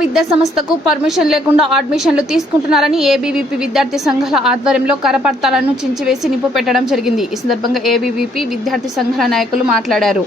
విద్యా సంస్థకు పర్మిషన్ లేకుండా అడ్మిషన్లు తీసుకుంటున్నారని ఏబీవీపీ విద్యార్థి సంఘాల ఆధ్వర్యంలో కరపత్రాలను చించివేసి నిప్పు పెట్టడం జరిగింది. ఈ సందర్భంగా ఏబీవీపీ విద్యార్థి సంఘాల నాయకులు మాట్లాడారు.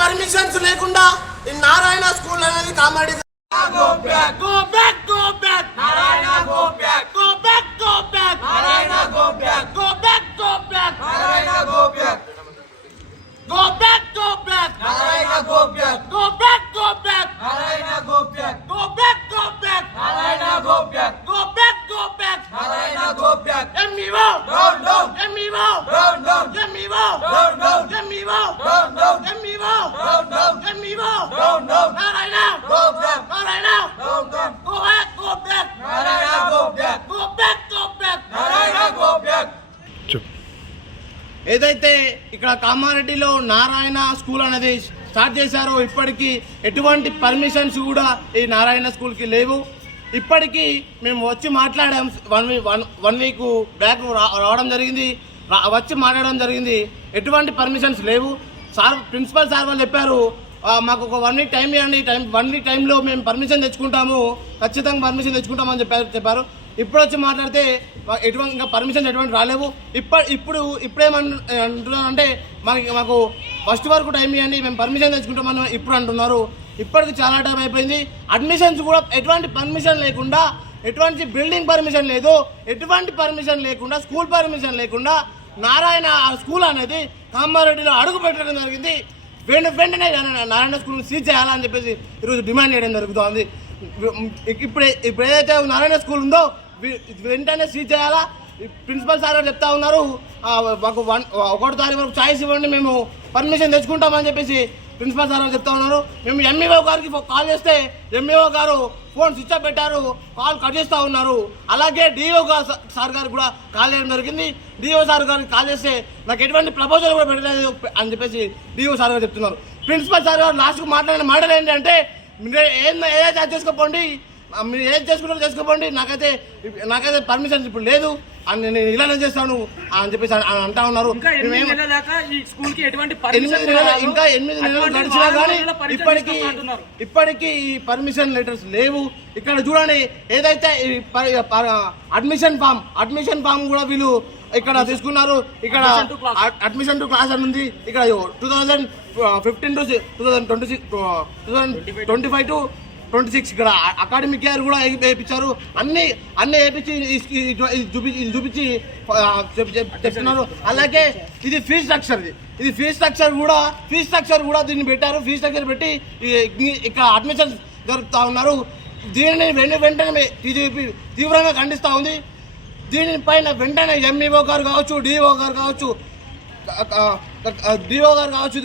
Permissions lekunda in Narayana school anadi comedy go back Narayana go back Narayana go back Narayana go back Narayana go back Narayana go back Narayana go back Narayana go back MEO down Narayana go back Narayana go back ఏదైతే ఇక్కడ కామారెడ్డిలో Narayana school అనేది start చేశారో ఇప్పటికీ ఎటువంటి permissions కూడా ఈ నారాయణ స్కూల్కి లేవు. ఇప్పటికీ మేము వచ్చి మాట్లాడాం, వన్ వీక్ బ్యాక్ రావడం జరిగింది, వచ్చి మాట్లాడడం జరిగింది. ఎటువంటి పర్మిషన్స్ లేవు. ప్రిన్సిపల్ సార్ వాళ్ళు చెప్పారు, మాకు ఒక 1 వీక్ టైం ఇవ్వండి, 1 వీక్ టైంలో మేము పర్మిషన్ తెచ్చుకుంటాము, ఖచ్చితంగా పర్మిషన్ తెచ్చుకుంటామని చెప్పారు. ఇప్పుడు వచ్చి మాట్లాడితే ఎటువంటి ఇంకా పర్మిషన్ ఎటువంటి రాలేవు. ఇప్పుడేమంటున్నారంటే మాకు ఫస్ట్ వరకు టైం ఇవ్వండి, మేము పర్మిషన్ తెచ్చుకుంటామని ఇప్పుడు అంటున్నారు. ఇప్పటికి చాలా టైం అయిపోయింది. అడ్మిషన్స్ కూడా ఎటువంటి పర్మిషన్ లేకుండా, ఎటువంటి బిల్డింగ్ పర్మిషన్ లేదు, ఎటువంటి పర్మిషన్ లేకుండా, స్కూల్ పర్మిషన్ లేకుండా నారాయణ స్కూల్ అనేది కామారెడ్డిలో అడుగు పెట్టడం జరిగింది. వెంటనే నారాయణ స్కూల్ని సీజ్ చేయాలని చెప్పేసి ఈరోజు డిమాండ్ చేయడం జరుగుతుంది. ఇప్పుడు ఏదైతే నారాయణ స్కూల్ ఉందో వెంటనే సీజ్ చేయాలా. ప్రిన్సిపల్ సార్ గారు చెప్తా ఉన్నారు, మాకు 1వ తారీఖు వరకు ఛాయిస్ ఇవ్వండి, మేము పర్మిషన్ తెచ్చుకుంటామని చెప్పేసి ప్రిన్సిపల్ సార్ గారు చెప్తా ఉన్నారు. మేము ఎంఈఓ గారికి కాల్ చేస్తే ఎంఈఓ గారు ఫోన్ స్విచ్ ఆఫ్ పెట్టారు, కాల్ కట్ చేస్తూ ఉన్నారు. అలాగే డిఓ సార్ గారికి కూడా కాల్ చేయడం జరిగింది. డిఓ సార్ గారికి కాల్ చేస్తే నాకు ఎటువంటి ప్రపోజల్ కూడా పెట్టలేదు అని చెప్పేసి డిఓ సార్ గారు చెప్తున్నారు. ప్రిన్సిపల్ సార్ గారు లాస్ట్కు మాట్లాడిన మాటలు ఏంటంటే, ఏదైతే చేసుకోండి, మీరు ఏం చేసుకుంటారో చేసుకోండి, నాకైతే పర్మిషన్ ఇప్పుడు లేదు అని నేను ఇలానే చేస్తాను అని చెప్పేసి అంటా ఉన్నారు. ఇంకా 8 నెలలు గడిచినా కానీ ఇప్పటికీ ఈ పర్మిషన్ లెటర్స్ లేవు. ఇక్కడ చూడండి, ఏదైతే అడ్మిషన్ ఫామ్ కూడా వీళ్ళు ఇక్కడ తీసుకున్నారు. ఇక్కడ అడ్మిషన్ టు క్లాస్ అని ఉంది. ఇక్కడ 2015 to 2025 to 26 ఇక్కడ అకాడమిక్ ఇయర్ కూడా వేయించారు. అన్ని వేయించి చూపించి చెప్తున్నారు. అలాగే ఇది ఫీజ్ స్ట్రక్చర్ కూడా దీన్ని పెట్టారు. ఫీజ్ స్ట్రక్చర్ పెట్టి ఇక్కడ అడ్మిషన్ జరుపుతూ ఉన్నారు. దీనిని వెంటనే టీడీపీ తీవ్రంగా ఖండిస్తూ ఉంది. దీనిపైన వెంటనే ఎంఈఓ గారు కావచ్చు, డిఓ గారు కావచ్చు,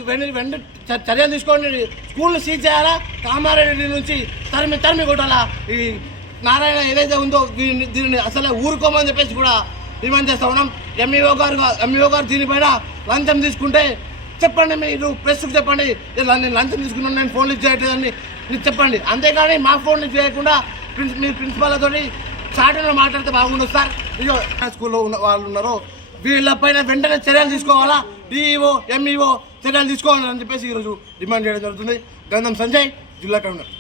వెంటనే చర్యలు తీసుకోండి. స్కూల్ని సీజ్ చేయాలా, కామారెడ్డి నుంచి తరిమి కొట్టాలా. ఈ నారాయణ ఏదైతే ఉందో దీనిని అసలే ఊరుకోమని చెప్పేసి కూడా డిమాండ్ చేస్తూ ఉన్నాం. ఎంఈఓ గారు దీనిపైన లంచం తీసుకుంటే చెప్పండి, మీరు ప్రెస్కు చెప్పండి, నేను లంచం తీసుకున్నాను, నేను ఫోన్ లిఫ్ట్ చేయట్లేదని చెప్పండి. అంతేగాని మా ఫోన్ లిఫ్ట్ చేయకుండా మీరు ప్రిన్సిపాల్తో చాటులో మాట్లాడితే బాగుండదు సార్. ఇయో స్కూల్లో ఉన్న వాళ్ళు ఉన్నారో వీళ్ళపైన వెంటనే చర్యలు తీసుకోవాలా, డిఈఓ ఎంఈఓ చర్యలు తీసుకోవాలని చెప్పేసి ఈరోజు డిమాండ్ చేయడం జరుగుతుంది. గంధం సంజయ్, జిల్లా కమిషనర్.